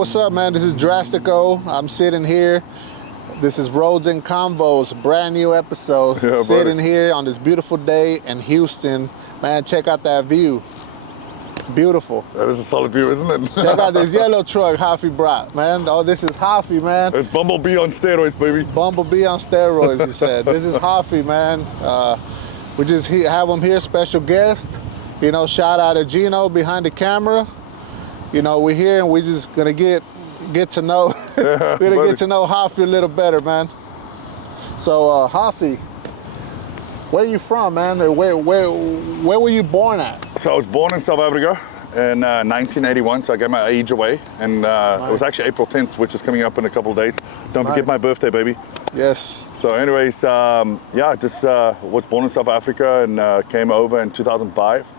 what's up, man? This is Drastico. I'm sitting here. This is Roads and Convos, brand new episode. Yeah, sitting here on this beautiful day in Houston. Man, check out that view. Beautiful. That is a solid view, isn't it? Check out this yellow truck Hoffie brought, man. Oh, this is Hoffie, man. It's Bumblebee on steroids, baby. Bumblebee on steroids, he said. This is Hoffie, man. We just have him here, special guest. You know, shout out to Gino behind the camera. You know, we're here and we're just gonna get to know, we're gonna get to know Hoffie a little better, man. So, Hoffie, where you from, man? Where were you born at? So I was born in South Africa in 1981, so I gave my age away. And Nice. It was actually April 10th, which is coming up in a couple of days. Don't forget my birthday, baby. Yes. So anyways, just was born in South Africa and came over in 2005.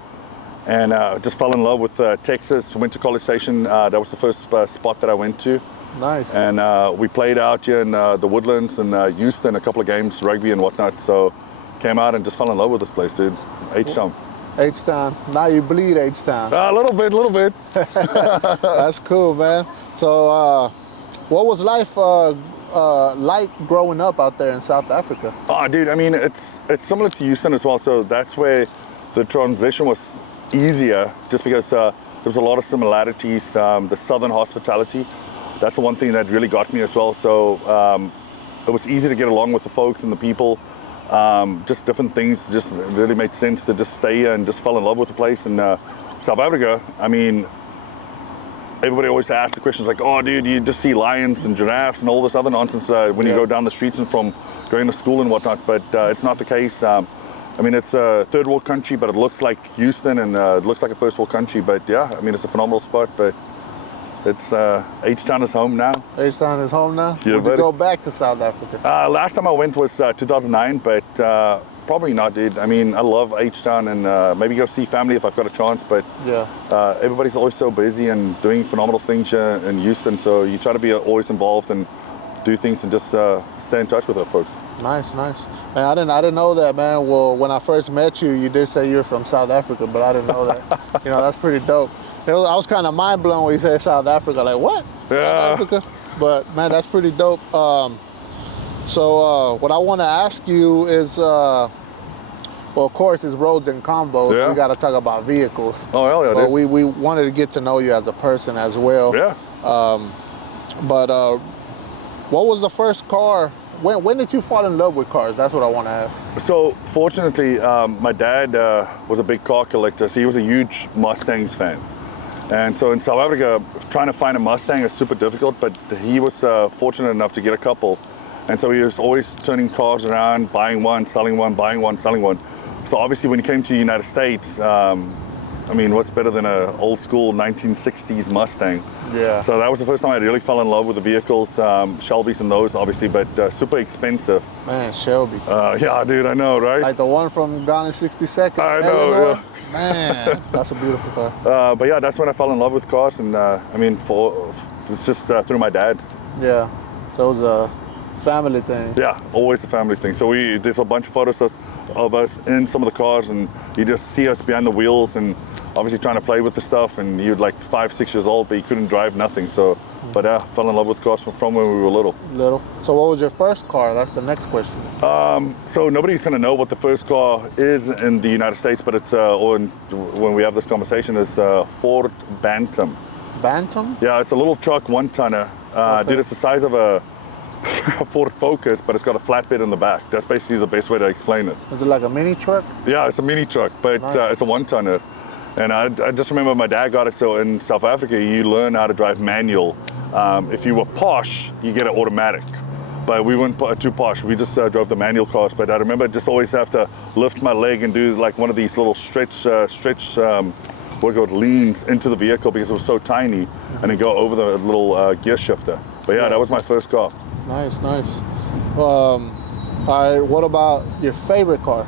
And just fell in love with Texas, went to College Station. That was the first spot that I went to. Nice. And we played out here in the Woodlands and Houston, a couple of games, rugby and whatnot. So came out and just fell in love with this place, dude. H-Town. H-Town. Now you bleed H-Town. A little bit. That's cool, man. So what was life like growing up out there in South Africa? Oh, dude, I mean, it's similar to Houston as well. So that's where the transition was easier, just because there was a lot of similarities. The southern hospitality, that's the one thing that really got me as well. So it was easy to get along with the folks and the people. Just different things just really made sense to just stay here and just fell in love with the place. And South Africa, I mean, everybody always asks the questions like, oh, dude, you just see lions and giraffes and all this other nonsense when you go down the streets and from going to school and whatnot. But it's not the case. I mean, it's a third world country, but it looks like Houston and it looks like a first world country. But yeah, I mean, it's a phenomenal spot. But it's H-Town is home now. H-Town is home now? Yeah, Would you go back to South Africa? Last time I went was 2009, but probably not, dude. I mean, I love H-Town and maybe go see family if I've got a chance. But yeah, everybody's always so busy and doing phenomenal things here in Houston. So you try to be always involved and do things and just stay in touch with our folks. Nice. Man, I didn't know that, man. Well, when I first met you, you did say you're from South Africa, but I didn't know that. You know, that's pretty dope. I was kind of mind blown when you said South Africa. Like, what? South Africa? But man, that's pretty dope. So what I want to ask you is, well, of course, it's Roads and Combos. Yeah. We got to talk about vehicles. Oh, hell yeah, but dude. we wanted to get to know you as a person as well. Yeah. But what was the first car? When did you fall in love with cars? That's what I want to ask. So fortunately, my dad was a big car collector, so he was a huge Mustangs fan. And so in South Africa, trying to find a Mustang is super difficult, but he was fortunate enough to get a couple. And so he was always turning cars around, buying one, selling one, buying one, selling one. So obviously when he came to the United States, I mean, what's better than an old school 1960s Mustang? Yeah. So that was the first time I really fell in love with the vehicles, Shelbys and those obviously, but super expensive. Man, Shelby. Yeah, dude, I know, right? Like the one from Gone in 60 Seconds. I know, Eleanor? yeah. Man, that's a beautiful car. But yeah, that's when I fell in love with cars, and I mean, it's just through my dad. Yeah, so it was a family thing. Yeah, always a family thing. So there's a bunch of photos of us in some of the cars, and you just see us behind the wheels, and obviously trying to play with the stuff. And you're like 5, 6 years old, but you couldn't drive nothing. So, but yeah, fell in love with cars from when we were little. So what was your first car? That's the next question. So nobody's gonna know what the first car is in the United States, but it's when we have this conversation, is Ford Bantam. Bantam? Yeah, it's a little truck, 1-tonner. Dude, it's the size of a Ford Focus, but it's got a flatbed in the back. That's basically the best way to explain it. Is it like a mini truck? Yeah, it's a mini truck, but Nice. it's a 1-tonner. And I just remember my dad got it. So in South Africa, you learn how to drive manual. If you were posh, you get an automatic. But we weren't too posh. We just drove the manual cars. But I remember just always have to lift my leg and do like one of these little stretch leans into the vehicle because it was so tiny, and then go over the little gear shifter. But yeah, that was my first car. Nice. All right, what about your favorite car?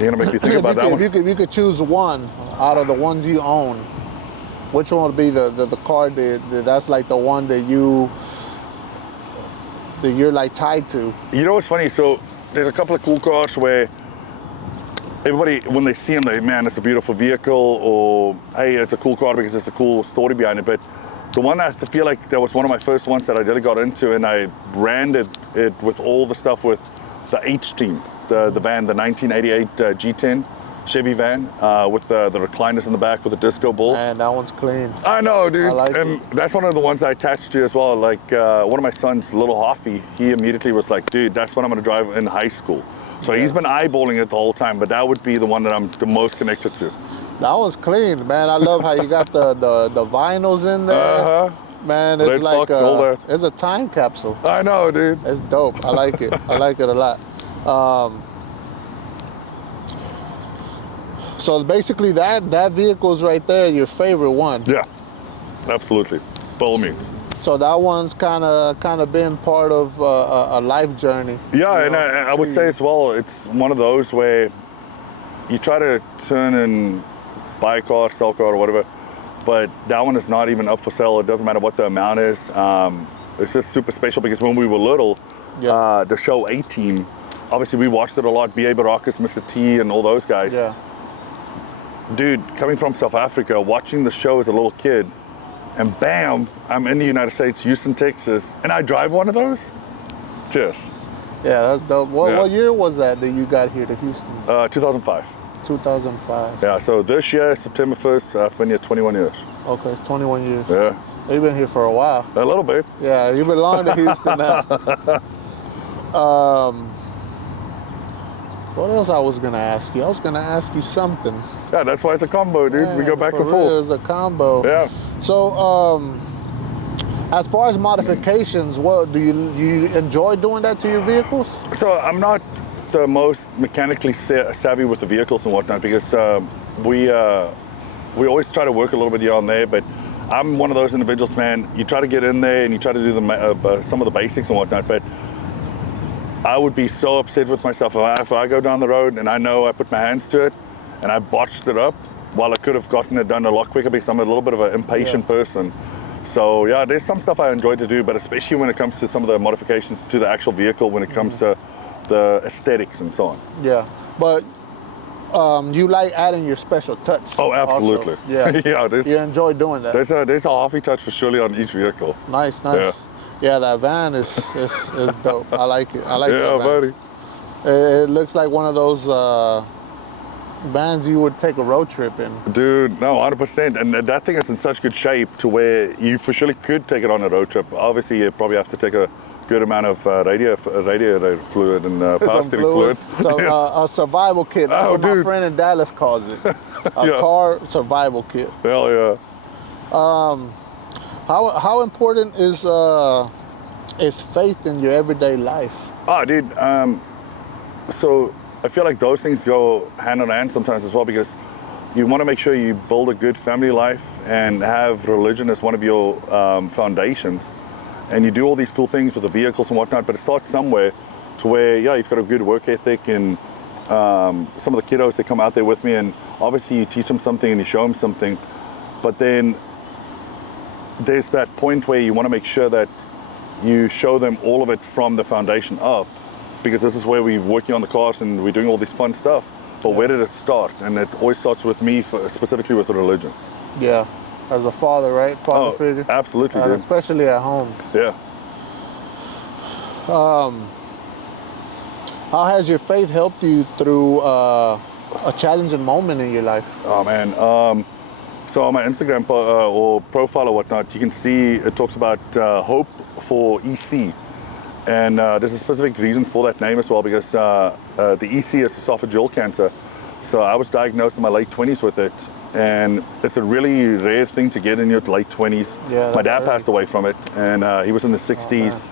You're gonna make me think about that one. If you could choose one out of the ones you own, which one would be the car that's like the one that you're like tied to? You know what's funny? So there's a couple of cool cars where everybody, when they see them, man, it's a beautiful vehicle, or hey, it's a cool car because it's a cool story behind it. But The one I feel like that was one of my first ones that I really got into, and I branded it with all the stuff with the H-Team, the van, the 1988 G10 Chevy van with the recliners in the back with the disco ball. Man, that one's clean. I know, dude. I like and it. That's one of the ones I attached to as well. Like one of my sons, little Hoffie, he immediately was like, dude, that's what I'm gonna drive in high school. So he's been eyeballing it the whole time, but that would be the one that I'm the most connected to. That one's clean, man. I love how you got the vinyls in there. Man, it's Red like Fox, it's a time capsule. I know, dude. It's dope. I like it. I like it a lot. So basically, that vehicle's right there, your favorite one. Yeah, absolutely, by all means. So that one's kind of been part of a life journey. Yeah, and I would say as well, it's one of those where you try to turn and buy a car, sell a car, or whatever, but that one is not even up for sale. It doesn't matter what the amount is. It's just super special because when we were little, the show A-Team, obviously we watched it a lot. B.A. Baracus, Mr. T, and all those guys. Yeah. Dude, coming from South Africa, watching the show as a little kid, and bam, I'm in the United States, Houston, Texas, and I drive one of those. Cheers. Yeah, that's dope. What year was that you got here to Houston? 2005. 2005. Yeah, so this year, September 1st, I've been here 21 years. Okay, 21 years. Yeah. You've been here for a while. A little bit. Yeah, you belong to Houston now. What else I was gonna ask you? I was gonna ask you something. Yeah, that's why it's a combo, dude. Man, we go back and for real, forth. it's a combo. Yeah. So, as far as modifications, what do you enjoy doing that to your vehicles? So I'm not the most mechanically savvy with the vehicles and whatnot because we always try to work a little bit here and there, but I'm one of those individuals, man. You try to get in there and you try to do some of the basics and whatnot, but I would be so upset with myself if I go down the road and I know I put my hands to it and I botched it up while I could have gotten it done a lot quicker because I'm a little bit of an impatient person. So yeah, there's some stuff I enjoy to do, but especially when it comes to some of the modifications to the actual vehicle, when it comes to the aesthetics and so on. Yeah, but you like adding your special touch. Oh, absolutely. Also. Yeah, yeah. You enjoy doing that. There's a Hoffie touch for surely on each vehicle. Nice. Yeah, that van is dope. I like it. I like that van. Buddy. It looks like one of those vans you would take a road trip in. Dude, no, 100%. And that thing is in such good shape to where you for surely could take it on a road trip. Obviously, you probably have to take a good amount of radiator fluid and power steering fluid. So a survival kit. That's what my friend in Dallas calls it. A car survival kit. Hell yeah. How important is faith in your everyday life? Oh, dude. So I feel like those things go hand in hand sometimes as well because you want to make sure you build a good family life and have religion as one of your foundations. And you do all these cool things with the vehicles and whatnot, but it starts somewhere to where, you've got a good work ethic and some of the kiddos that come out there with me, and obviously you teach them something and you show them something, but then there's that point where you want to make sure that you show them all of it from the foundation up, because this is where we're working on the cars and we're doing all this fun stuff, but where did it start? And it always starts with me, specifically with the religion. Yeah. As a father, right? Father figure. Absolutely, dude. Especially at home. Yeah. How has your faith helped you through a challenging moment in your life? Oh man. So on my Instagram or profile or whatnot, you can see it talks about hope for EC, and there's a specific reason for that name as well because the EC is esophageal cancer. So I was diagnosed in my late 20s with it, and it's a really rare thing to get in your late 20s. Yeah, my dad passed away from it, and he was in the 60s.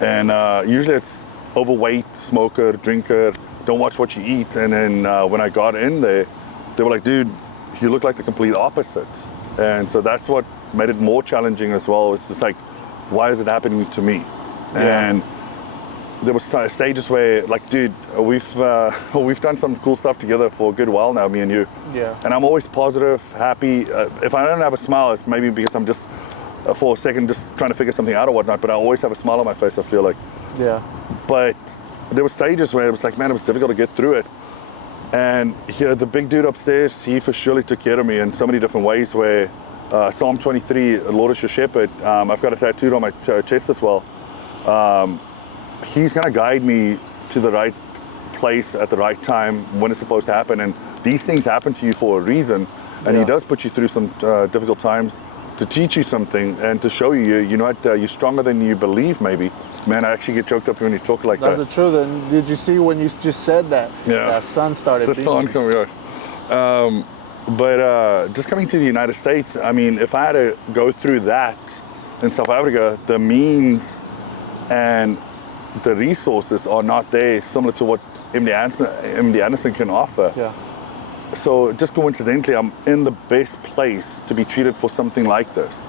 And usually it's overweight, smoker, drinker, don't watch what you eat. And then when I got in there, they were like, dude, you look like the complete opposite. And so that's what made it more challenging as well. It's just like, why is it happening to me? Yeah. And there was stages where, like, dude, we've done some cool stuff together for a good while now, me and you. Yeah. And I'm always positive, happy. If I don't have a smile, it's maybe because I'm just, for a second, just trying to figure something out or whatnot. But I always have a smile on my face, I feel like. Yeah. But there were stages where it was like, man, it was difficult to get through it. And the big dude upstairs, he for surely took care of me in so many different ways where Psalm 23, Lord is your shepherd. I've got it tattooed on my chest as well. He's going to guide me to the right place at the right time when it's supposed to happen. And these things happen to you for a reason. And he does put you through some difficult times to teach you something and to show you, you know what, you're stronger than you believe maybe. Man, I actually get choked up when you talk like that. That's the truth. And did you see when you just said that? Yeah. That sun started The sun coming out. But just coming to the United States, I mean, if I had to go through that in South Africa, the means and the resources are not there, similar to what MD Anderson can offer. Yeah. So just coincidentally, I'm in the best place to be treated for something like this.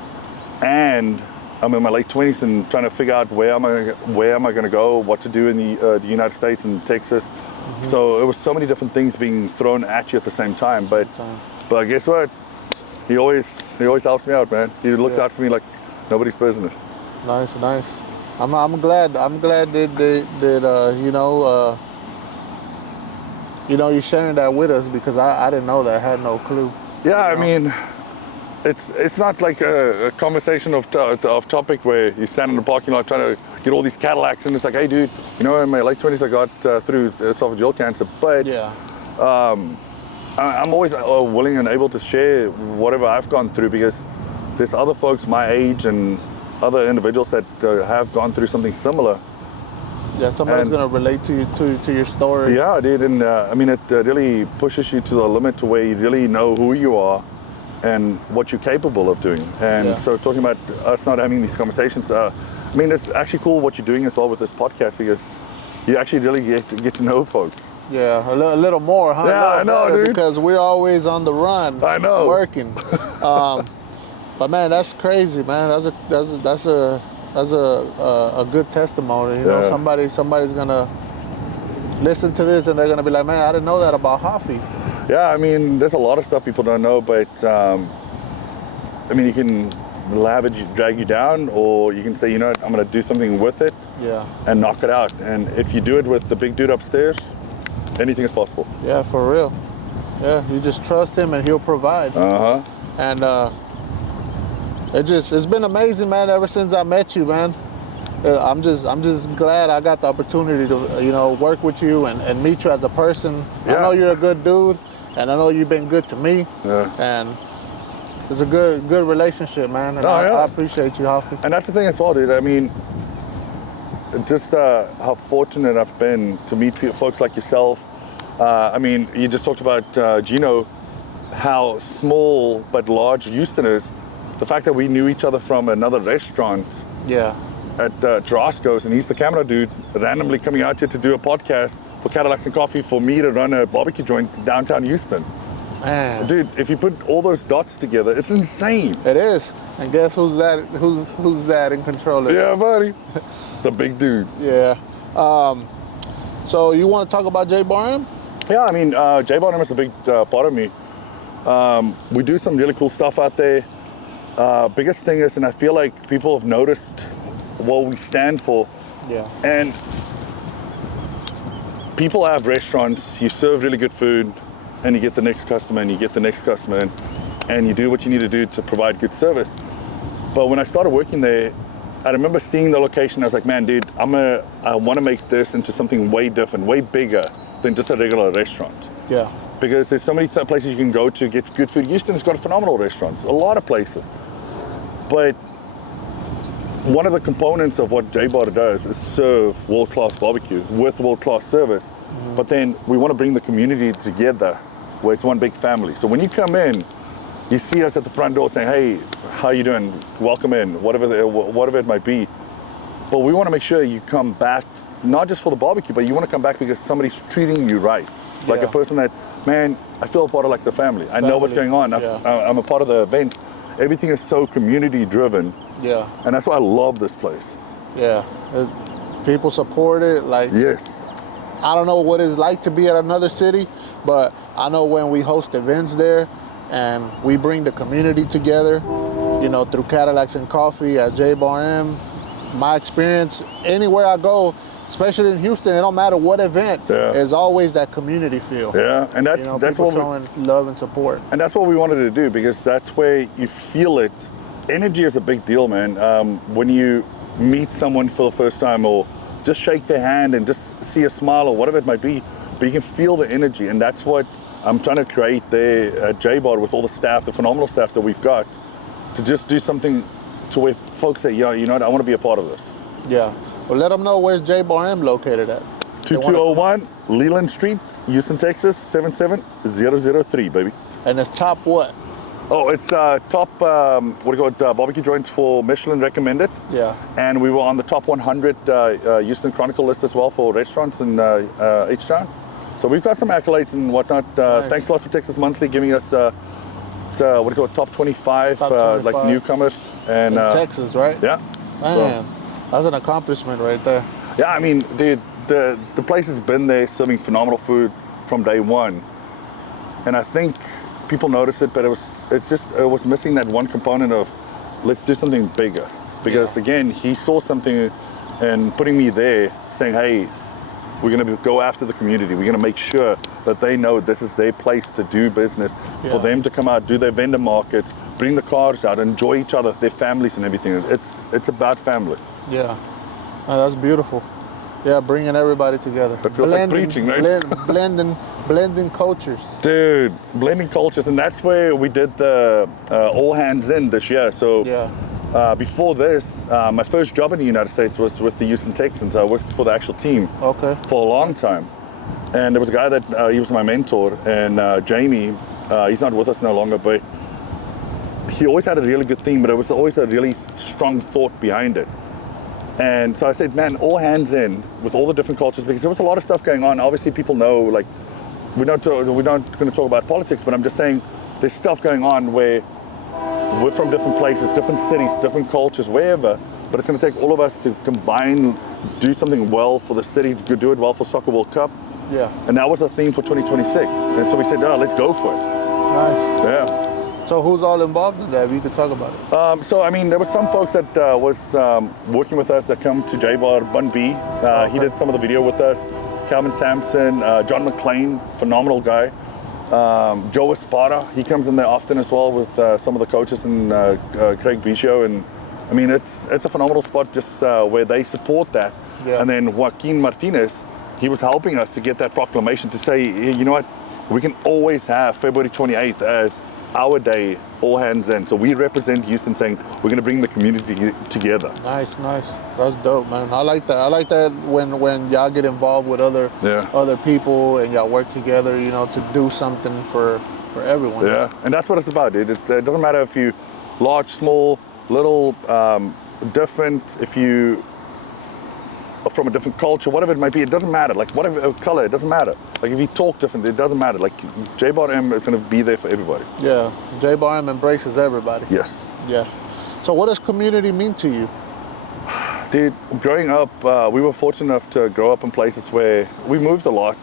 And I'm in my late 20s and trying to figure out where am I going to go, what to do in the United States and Texas. Mm-hmm. So it was so many different things being thrown at you at the same time. But guess what? He always helps me out, man. He looks out for me like nobody's business. Nice. I'm glad that you're sharing that with us, because I didn't know that. I had no clue. Yeah, I mean, it's not like a conversation of topic where you stand in the parking lot trying to get all these Cadillacs and it's like, hey dude, in my late 20s I got through esophageal cancer, but I'm always willing and able to share whatever I've gone through, because there's other folks my age and other individuals that have gone through something similar. Yeah, somebody's going to relate to your story. Yeah, dude, and I mean, it really pushes you to the limit to where you really know who you are and what you're capable of doing. And so talking about us not having these conversations, I mean, it's actually cool what you're doing as well with this podcast, because you actually really get to know folks. Yeah, a little more, huh? Yeah, I know, dude. Because we're always on the run. I know. Working. But man, that's crazy, man. That's a good testimony. You know, somebody's gonna listen to this and they're gonna be like, man, I didn't know that about Hoffie. Yeah, I mean, there's a lot of stuff people don't know, but I mean, you can drag you down, or you can say, you know what, I'm gonna do something with it and knock it out. And if you do it with the big dude upstairs, anything is possible. Yeah, for real. Yeah, you just trust him and he'll provide. And it's been amazing, man, ever since I met you, man. I'm just glad I got the opportunity to, work with you and meet you as a person. I know you're a good dude, and I know you've been good to me. And it's a good relationship, man. And I appreciate you, Hoffie. And that's the thing as well, dude. I mean, just how fortunate I've been to meet folks like yourself. I mean, you just talked about Gino, how small but large Houston is. The fact that we knew each other from another restaurant at Jarosco's, and he's the camera dude, randomly coming out here to do a podcast for Cadillacs and Coffee for me to run a barbecue joint downtown Houston. Man. Dude, if you put all those dots together, it's insane. It is. And guess who's that in control of it? Yeah, buddy. The big dude. Yeah. So you want to talk about J-Bar-M? Yeah, I mean, J-Bar-M is a big part of me. We do some really cool stuff out there. Biggest thing is, and I feel like people have noticed what we stand for. Yeah. And people have restaurants, you serve really good food, and you get the next customer, and you get the next customer, and you do what you need to do to provide good service. But when I started working there, I remember seeing the location. I was like, man, dude, I want to make this into something way different, way bigger than just a regular restaurant. Yeah. Because there's so many places you can go to get good food. Houston's got phenomenal restaurants, a lot of places. But one of the components of what J-Bar does is serve world-class barbecue with world-class service. Mm-hmm. But then we want to bring the community together where it's one big family. So when you come in, you see us at the front door saying, hey, how you doing? Welcome in, whatever it might be. But we want to make sure you come back, not just for the barbecue, but you want to come back because somebody's treating you right. Like a person that, man, I feel a part of like the family. I know what's going on. I'm a part of the event. Everything is so community driven. Yeah. And that's why I love this place. Yeah. People support it. Like, yes. I don't know what it's like to be at another city, but I know when we host events there and we bring the community together, through Cadillacs and Coffee at J-Bar-M, my experience, anywhere I go, especially in Houston, it don't matter what event. Yeah. There's always that community feel. Yeah, and that's people what showing love and support. And that's what we wanted to do, because that's where you feel it. Energy is a big deal, man. When you meet someone for the first time, or just shake their hand and just see a smile or whatever it might be, but you can feel the energy, and that's what I'm trying to create there at J-Bar with all the staff, the phenomenal staff that we've got, to just do something to where folks say, yeah, you know what, I want to be a part of this. Yeah. Well, let them know where's J-Bar-M located at. 2201 Leland Street, Houston, Texas, 77003, baby. And it's top what? Oh, it's top, what do you call it, barbecue joints for Michelin recommended. Yeah. And we were on the top 100 Houston Chronicle list as well for restaurants in H-Town. So we've got some accolades and whatnot. Nice. Thanks a lot for Texas Monthly giving us, what do you call it, top 25, like newcomers. And, in Texas, right? Yeah. Man, that's an accomplishment right there. Yeah, I mean, dude, the place has been there serving phenomenal food from day one. And I think people notice it, but it was missing that one component of, let's do something bigger. Because again, he saw something and putting me there, saying, hey, we're going to go after the community. We're going to make sure that they know this is their place to do business, for them to come out, do their vendor markets, bring the cars out, enjoy each other, their families and everything. It's about family. Yeah. Oh, that's beautiful. Yeah, bringing everybody together. It feels like preaching, right? Blending cultures. Dude, blending cultures, and that's where we did the all hands in this year. So before this, my first job in the United States was with the Houston Texans. I worked for the actual team for a long time. And there was a guy that, he was my mentor, and Jamie, he's not with us no longer, but he always had a really good theme, but it was always a really strong thought behind it. And so I said, man, all hands in with all the different cultures, because there was a lot of stuff going on. Obviously, people know, like, we're not going to talk about politics, but I'm just saying there's stuff going on where we're from different places, different cities, different cultures, wherever, but it's going to take all of us to combine, do something well for the city, do it well for Soccer World Cup. Yeah. And that was a theme for 2026. And so we said, oh, let's go for it. Nice. Yeah. So who's all involved in that? If you could talk about it. So, I mean, there were some folks that was working with us that come to J-Bar-M BBQ. He did some of the video with us. Calvin Sampson, John McClain, phenomenal guy. Joe Espada, he comes in there often as well with some of the coaches, and Craig Biggio. And I mean, it's a phenomenal spot just where they support that. Yeah. And then Joaquin Martinez, he was helping us to get that proclamation to say, hey, you know what, we can always have February 28th as our day, all hands in. So we represent Houston, saying we're going to bring the community together. Nice. That's dope, man. I like that. I like that when y'all get involved with other people and y'all work together, you know, to do something for everyone. Yeah, and that's what it's about, dude. It doesn't matter if you large, small, little, different, if you are from a different culture, whatever it might be, it doesn't matter. Like, whatever color, it doesn't matter. Like, if you talk different, it doesn't matter. Like, J-Bar-M is going to be there for everybody. Yeah, J-Bar-M embraces everybody. Yes. Yeah. So what does community mean to you? Dude, growing up, we were fortunate enough to grow up in places where we moved a lot.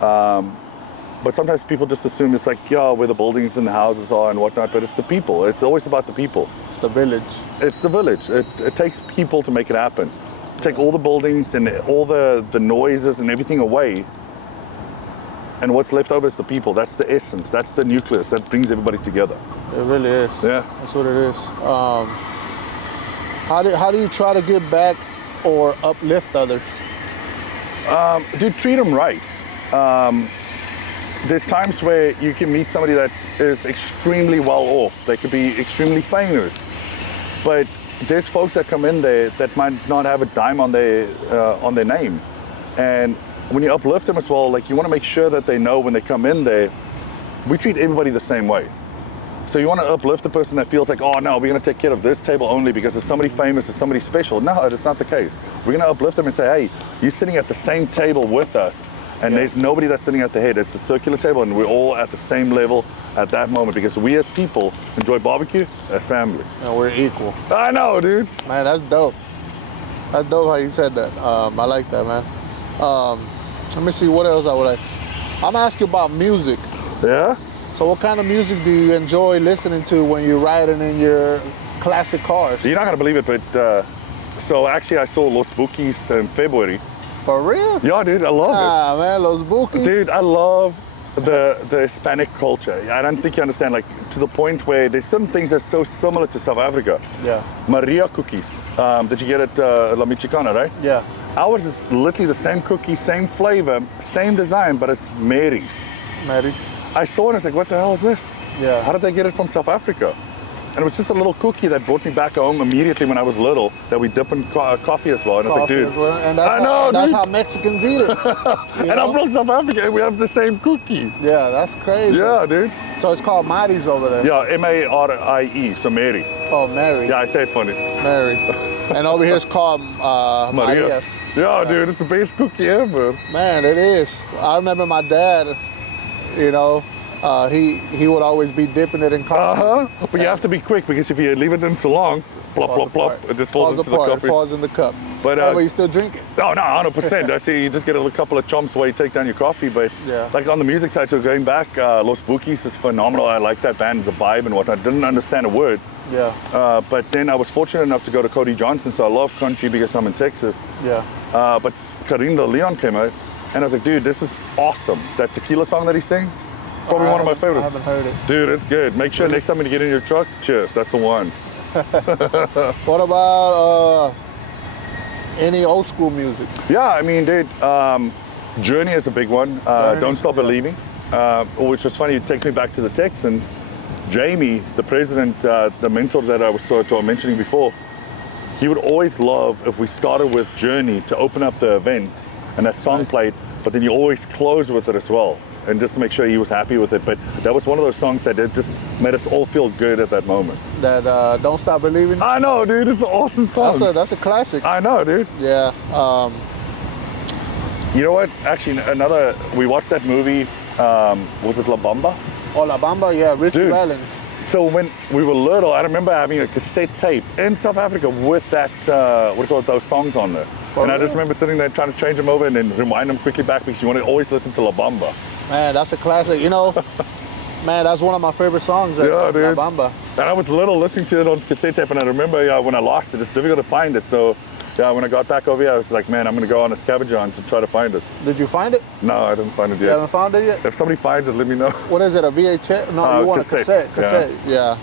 But sometimes people just assume it's like, yeah, where the buildings and the houses are and whatnot, but it's the people. It's always about the people. It's the village. It's the village. It takes people to make it happen. Take all the buildings and all the noises and everything away, and what's left over is the people. That's the essence. That's the nucleus that brings everybody together. It really is. Yeah. That's what it is. How do you try to give back or uplift others? Dude, treat them right. There's times where you can meet somebody that is extremely well off. They could be extremely famous, but there's folks that come in there that might not have a dime on their name. And when you uplift them as well, like, you want to make sure that they know when they come in there, we treat everybody the same way. So you want to uplift the person that feels like, oh no, we're going to take care of this table only because it's somebody famous, it's somebody special. No, that's not the case. We're going to uplift them and say, hey, you're sitting at the same table with us, and there's nobody that's sitting at the head. It's a circular table, and we're all at the same level at that moment, because we as people enjoy barbecue as family. And we're equal. I know, dude. Man, that's dope. That's dope how you said that. I like that, man. Let me see what else I would like. I'm asking about music. Yeah? So what kind of music do you enjoy listening to when you're riding in your classic cars? You're not gonna believe it, but so actually I saw Los Bukis in February. For real? Yeah, dude, I love it. Ah, man, Los Bukis. Dude, I love the Hispanic culture. I don't think you understand, like, to the point where there's some things that's so similar to South Africa. Yeah. Maria cookies. Did you get it La Michicana, right? Yeah. Ours is literally the same cookie, same flavor, same design, but it's Mary's. Mary's. I saw it and I was like, what the hell is this? Yeah. How did they get it from South Africa? And it was just a little cookie that brought me back home immediately when I was little, that we dip in coffee as well. And I was like, dude, And that's how Mexicans eat it. and I'm from South Africa and we have the same cookie. Yeah, that's crazy. Yeah, dude. So it's called Mary's over there. Yeah, M-A-R-I-E, so Mary. Oh, Mary. Yeah, I say it funny. Mary. And over here it's called Maria's. Yeah, dude, it's the best cookie ever. Man, it is. I remember my dad, you know, he would always be dipping it in coffee. But you have to be quick because if you leave it in too long, plop, plop, plop, it just falls into the cup. It falls in the cup. But you still drink it? Oh, no, 100%. I see you just get a couple of chomps while you take down your coffee. But yeah. like on the music side, so going back, Los Bukis is phenomenal. I like that band, the vibe and whatnot. Didn't understand a word. Yeah. But then I was fortunate enough to go to Cody Johnson, so I love country because I'm in Texas. Yeah. But Karim De Leon came out, and I was like, dude, this is awesome. That tequila song that he sings, probably one of my favorites. I haven't heard it. Dude, it's good. Make sure next time when you get in your truck, cheers, that's the one. What about any old school music? Yeah, I mean, dude, Journey is a big one. Don't Stop Believing, which was funny. It takes me back to the Texans. Jamie, the president, the mentor that I was sort of mentioning before, he would always love if we started with Journey to open up the event and that song played, but then you always close with it as well, and just to make sure he was happy with it. But that was one of those songs that it just made us all feel good at that moment. That Don't Stop Believing? I know, dude, it's an awesome song. That's a classic. I know, dude. Yeah. You know what? Actually, we watched that movie, was it La Bamba? Oh, La Bamba, yeah, Richie Valens. So when we were little, I remember having a cassette tape in South Africa with that, what do you call it, those songs on there. And I just remember sitting there trying to change them over and then rewind them quickly back because you want to always listen to La Bamba. Man, that's a classic. You know, man, that's one of my favorite songs. Yeah, dude. La Bamba. And I was little listening to it on cassette tape, and I remember when I lost it, it's difficult to find it. So yeah, when I got back over here, I was like, man, I'm going to go on a scavenger hunt to try to find it. Did you find it? No, I didn't find it yet. You haven't found it yet? If somebody finds it, let me know. What is it, a VHS? No, you want a cassette. Yeah.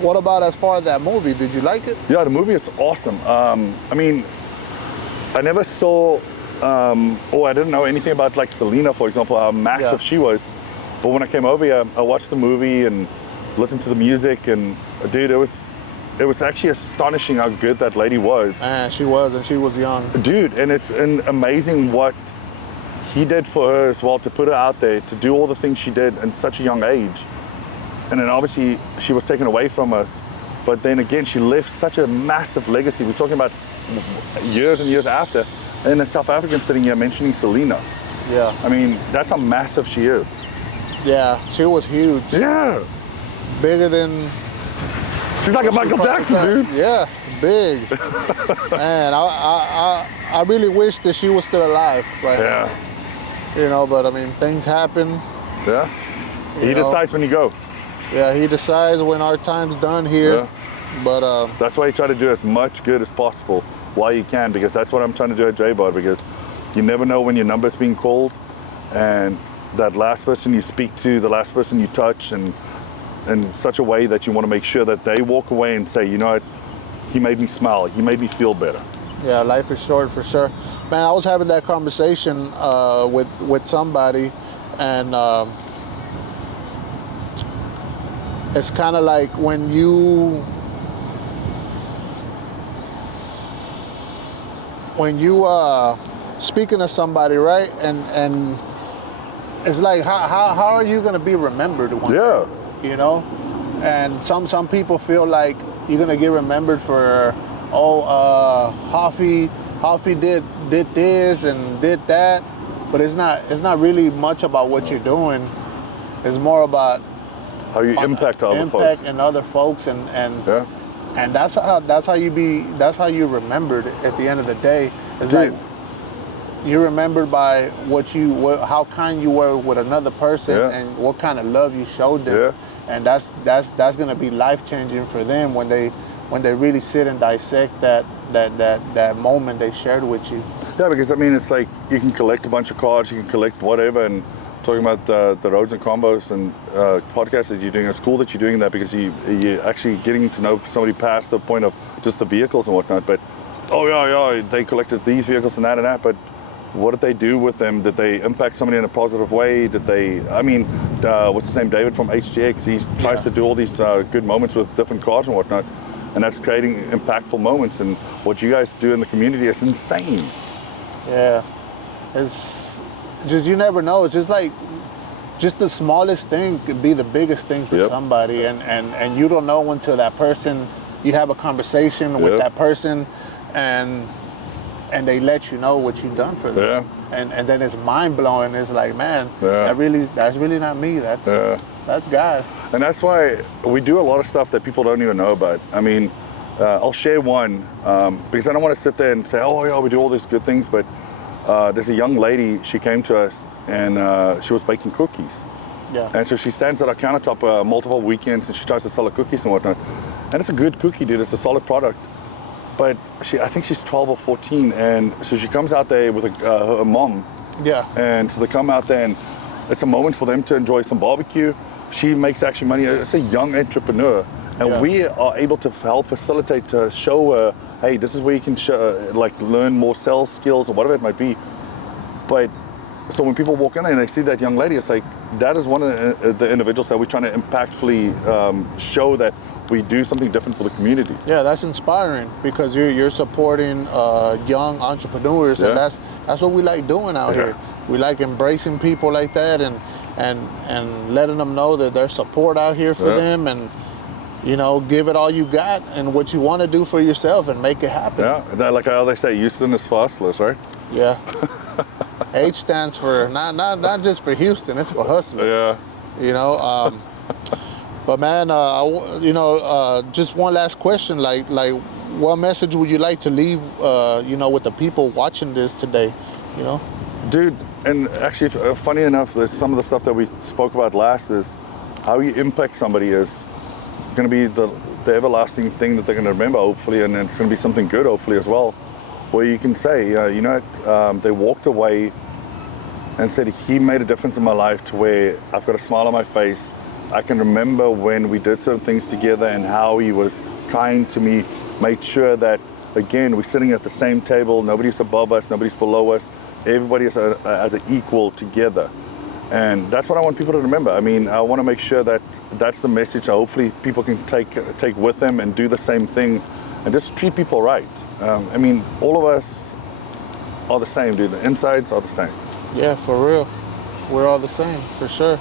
What about as far as that movie? Did you like it? Yeah, the movie is awesome. I mean, I never saw, I didn't know anything about like Selena, for example, how massive she was. But when I came over here, I watched the movie and listened to the music, and dude, it was actually astonishing how good that lady was. Man, she was, and she was young. Dude, and it's amazing what he did for her as well, to put her out there, to do all the things she did at such a young age. And then obviously she was taken away from us, but then again, she left such a massive legacy. We're talking about years and years after, and a South African sitting here mentioning Selena. Yeah. I mean, that's how massive she is. Yeah, she was huge. Yeah. Bigger than... She's like a Michael Jackson, dude. Yeah, big. Man, I really wish that she was still alive right now. You know, but I mean, things happen. Yeah. He decides when you go. Yeah, he decides when our time's done here. Yeah. But that's why you try to do as much good as possible while you can, because that's what I'm trying to do at J-Bar, because you never know when your number's being called, and that last person you speak to, the last person you touch, and in such a way that you want to make sure that they walk away and say, you know what, he made me smile, he made me feel better. Yeah, life is short for sure. Man, I was having that conversation with somebody, and it's kind of like when you speaking to somebody, right? And it's like, how are you gonna be remembered one day? You know? And some people feel like you're gonna get remembered for, Hoffie did this and did that, but it's not really much about what you're doing. It's more about how you impact other folks. And other folks, and that's how you remembered at the end of the day. It's like you're remembered by how kind you were with another person, and what kind of love you showed them. And that's gonna be life changing for them when they really sit and dissect that moment they shared with you. Yeah, because I mean, it's like you can collect a bunch of cards, you can collect whatever, and talking about the Roads and Convos and podcast that you're doing, it's cool that you're doing that because you're actually getting to know somebody past the point of just the vehicles and whatnot. But they collected these vehicles and that, but what did they do with them? Did they impact somebody in a positive way? Did they, I mean, what's his name, David from HGX, he tries to do all these good moments with different cars and whatnot, and that's creating impactful moments, and what you guys do in the community is insane. Yeah, it's just, you never know. It's just like, just the smallest thing could be the biggest thing for somebody, and you don't know until that person, you have a conversation with that person, and they let you know what you've done for them. And then it's mind-blowing. It's like, man, that's really not me. That's God. And that's why we do a lot of stuff that people don't even know about. I mean, I'll share one, because I don't want to sit there and say, oh yeah, we do all these good things, but there's a young lady, she came to us, and she was baking cookies. Yeah. And so she stands at our countertop multiple weekends, and she tries to sell her cookies and whatnot. And it's a good cookie, dude. It's a solid product. But I think she's 12 or 14, and so she comes out there with her mom. Yeah. And so they come out there, and it's a moment for them to enjoy some barbecue. She makes actually money. It's a young entrepreneur, and we are able to help facilitate, to show her, hey, this is where you can learn more sales skills or whatever it might be. But so when people walk in there and they see that young lady, it's like, that is one of the individuals that we're trying to impactfully show that we do something different for the community. Yeah, that's inspiring, because you're supporting young entrepreneurs, and that's what we like doing out here. We like embracing people like that, and letting them know that there's support out here for them, and you know, give it all you got and what you want to do for yourself and make it happen. Yeah, like how they say, Houston is fastless, right? Yeah. H stands for not just for Houston, it's for hustling. Yeah. You know. But man, just one last question. Like, what message would you like to leave, with the people watching this today? You know, dude. And actually, funny enough, some of the stuff that we spoke about last is how you impact somebody is going to be the everlasting thing that they're going to remember, hopefully, and it's going to be something good, hopefully, as well. Where you can say, they walked away and said, he made a difference in my life to where I've got a smile on my face. I can remember when we did certain things together and how he was kind to me, made sure that, again, we're sitting at the same table, nobody's above us, nobody's below us, everybody is as an equal together. And that's what I want people to remember. I mean, I want to make sure that that's the message that hopefully people can take with them and do the same thing and just treat people right. I mean, all of us are the same, dude. The insides are the same. Yeah, for real. We're all the same, for sure.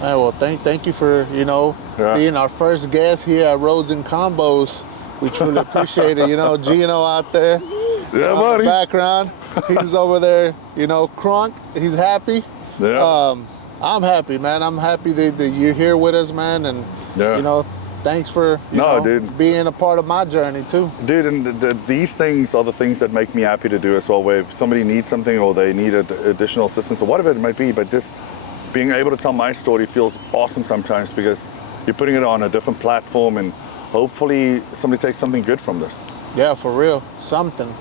Man, well, thank you for, being our first guest here at Roads and Convos. We truly appreciate it. Gino out there in the background. He's over there, crunk. He's happy. Yeah. I'm happy, man. I'm happy that you're here with us, man. And, thanks for being a part of my journey, too. Dude, and these things are the things that make me happy to do as well, where if somebody needs something or they need additional assistance or whatever it might be, but just being able to tell my story feels awesome sometimes because you're putting it on a different platform and hopefully somebody takes something good from this. Yeah, for real, something.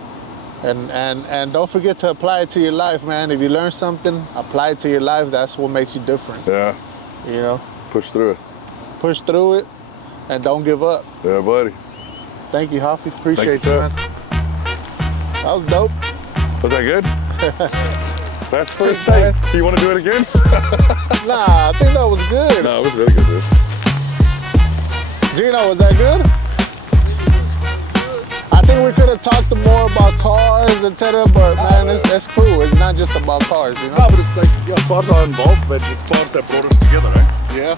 And don't forget to apply it to your life, man. If you learn something, apply it to your life. That's what makes you different. Yeah. Push through it. Push through it and don't give up. Yeah, buddy. Thank you, Hoffie. Appreciate you, man. That was dope. Was that good? That's the first take. You want to do it again? Nah, I think that was good. No, it was really good, dude. Gino, was that good? I think we could have talked more about cars, etc., but man, that's cool. It's not just about cars, No, but it's like, cars are involved, but it's cars that brought us together, right? Yeah.